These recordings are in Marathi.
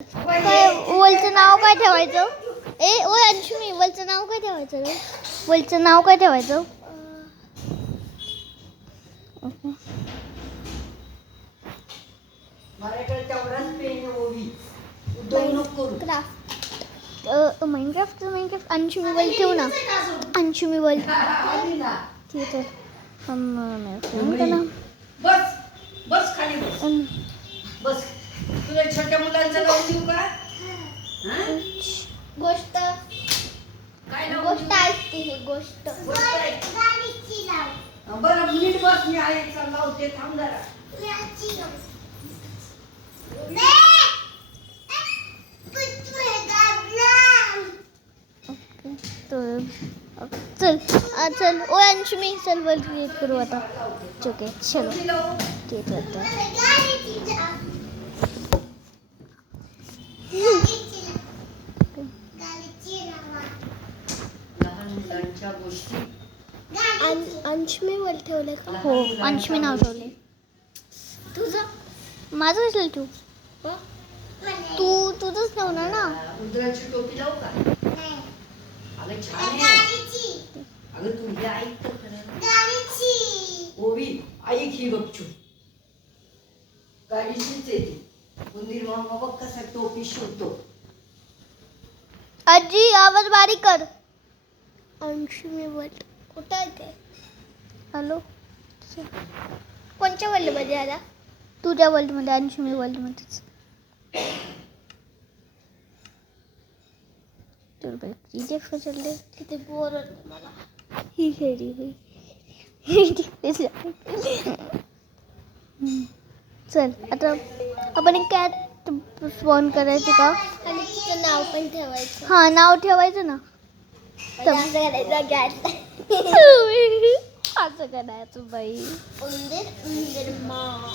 काय वलचं नाव काय ठेवायचं? ओय अंशुमी, वलचं नाव काय ठेवायचं रे? वलचं नाव काय ठेवायचं? माइनक्राफ्ट अंशुमी वल ठेव ना. अंशुमी वल ठीक है. हम मेरे फ्रेंड का नाम बस खाली बस. तुला छोट्या मुलांचं नाव देऊ का? गोष्ट काय नाव? गोष्ट ऐकते ही गोष्ट. बरं मिनिट बस, मी आहे लावते, थांब जरा. चल चल ओ अंशुमी चल बोल करू आता. ठीक है चलो ठीक है. अंशुमी बोल ठेवले का? हो अंशुमी नाव ठेवले. तुझं माझं असेल तू तुझंच ठेवणार ना. उंदराची टोपी लावू का? अगं छान आहे. अगं तू हे ऐक तर खरं. ओवी ऐक ही गपचूप. गाडीचीच आहे ती. उंदीर मामा बघ कसा टोपी शिवतो. आजी आवाज बारीक कर. अंशुमी वर्ल्ड कुठं आहे ते? हॅलो कोणत्या वर्ल्ड मध्ये आला? तुझ्या वर्ल्ड मध्ये. अंशुमी वर्ल्ड मध्येच. चलले तिथे बोर होत मला. ही खेळली चल आता आपण एक कॅट स्पॉन करायचं का? आणि तिचं नाव पण ठेवायचं. हा नाव ठेवायचं ना. असं करायचं बाई. उंदीर उंदीर मामा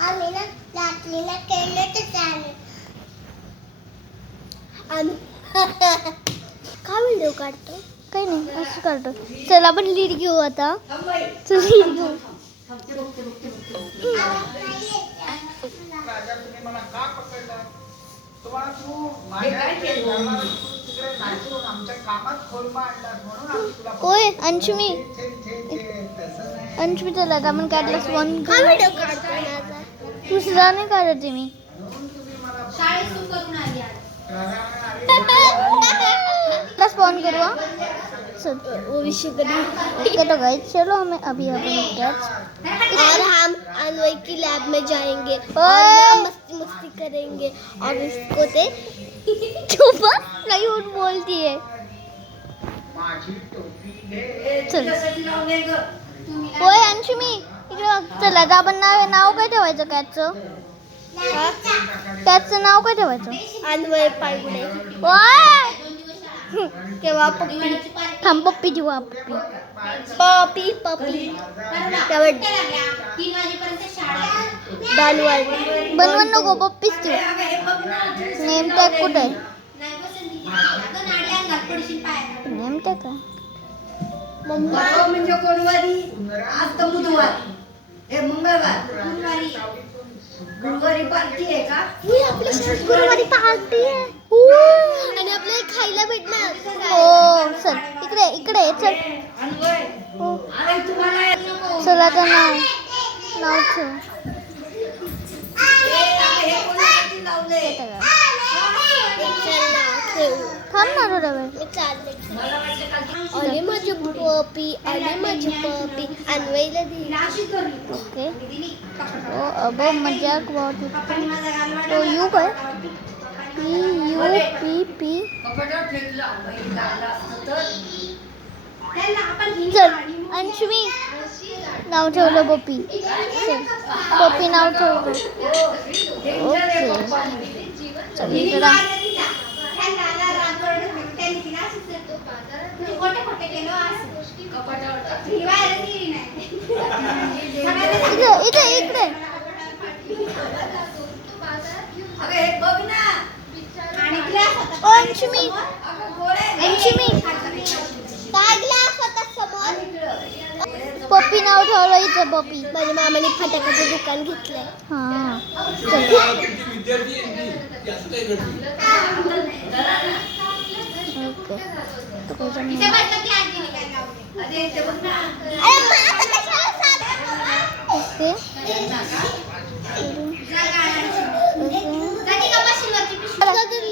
आम्ही ना रात्रीला खेळतच आहे. का व्हिडिओ काढतो? काही नाही असं काढतो. चल आपण लीड घेऊ आता. चल लीड घेऊ. ओय अंशुमी अंशुमी चला आता आपण कॅटला स्पॉन करू. दुसरा नाही काढते मी. स्पॉन करू. ओके तो गाइस चलो हमें अभी और हम अनवय की लैब में जाएंगे और मस्ती करेंगे और उसको ते चुप नहीं उठ बोलती है. चल ओय अंशुमी इकडे चल आता आपण नाव काय ठेवायचं कॅटचं? कॅटचं नाव काय ठेवायचं? अनवय पायगुडे. ओय केव्हा पप्पी थांब पप्पी जेव्हा पप्पी पप्पी बनवून नको पप्पीच ठेव. नेम टॅग कुठे आहे? नेम टॅग काय? म्हणजे कोणवारी? आज तर बुधवार. हे मंगळवार. गुरुवारी पार्टी आहे का? गुरुवारी पार्टी आहे. आणि आपल्याला खायला भेटणार. हो चल इकडे इकडे चल. चल आता नाव ठेव. थांब ना थोडा वेळ. आणि माझी पपी आणि माझी पपी अन्वयला दे. ओके ओ अब मजाक बहुत होती. तो यू काय PUPP चल अंशुमी नाव ठेवलं पप्पी. पप्पी नाव ठेवलं. ओके चल इकडे इकडे इकडे अंशुमी अंशुमी काय ग्लास होता समोर. पप्पी नाव ठेवलं इथं पप्पी. माझ्या मामाने फटाक्याचं दुकान घेतलंय. हा ओके.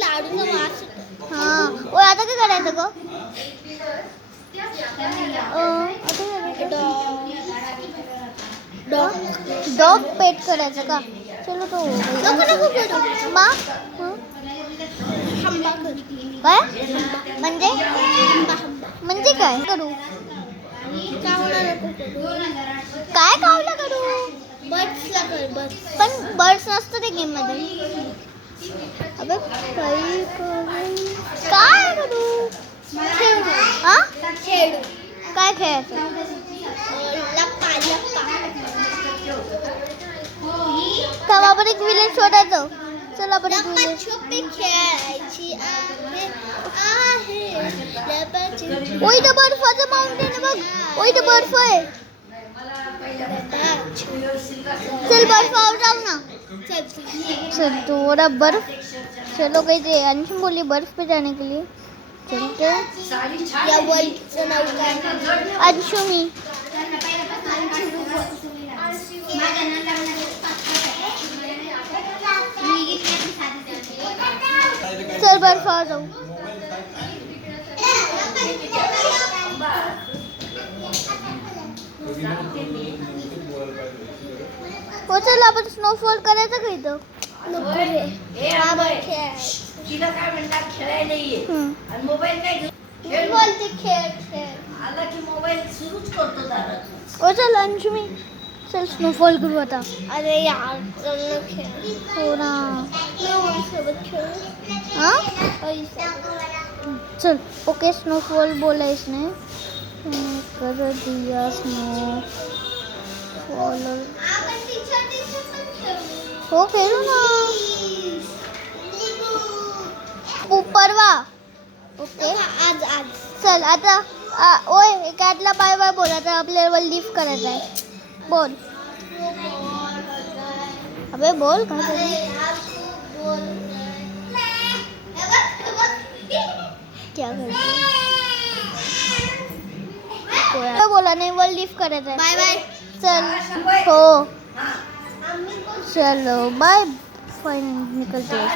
लाडूचा वास. हा ओ आता काय करायचं ग? डॉग पेट करायचं का? चलो तो मा काय म्हणजे म्हणजे काय करू? काय कावलं करू? पण बर्ड्स नसतं ते गेम मध्ये. अबे काय करू? हा काय खेळायचं? थांब आपण एक विलेज शोधायचं. चल आपण एक विलेज खेळायची आहे. ओय इथं बर्फाचं माउंटेन आहे बघ. ओय इथं बर्फ आहे. चल बर्फावर जाऊ ना. चल थोड़ा बर्फ. चलो गई थे अंशु बोली बर्फ पे जाने के लिए चलते या वर्ल्डचं नाव काय? अंशुमी. चल बर्फावर जाऊ. हो चल आपण स्नोफॉल करायचं का इथं? तिला काय म्हणतात खेळायला ये आणि मोबाईल काय घेऊन बोलते खेळ आला की मोबाईल सुरूच करतो दारात. हो चल अंशुमी चल स्नोफॉल करू आता. अरे यार खेळ. हो ना हाँ चल ओके. स्नोफॉल बोला इसने कर दिया स्नो फॉल. हो खेळू ना परवा. ओके आज चल आता ओय कॅटला बाय बाय बोल. आता आपल्याला लिफ्ट करायचं आहे. बोल अबे बोल काय क्या बोला नाही वर्ल्ड लिफ्ट करायचं आहे. बाय बाय चल हो चलो बाय फाइन निकलते हैं.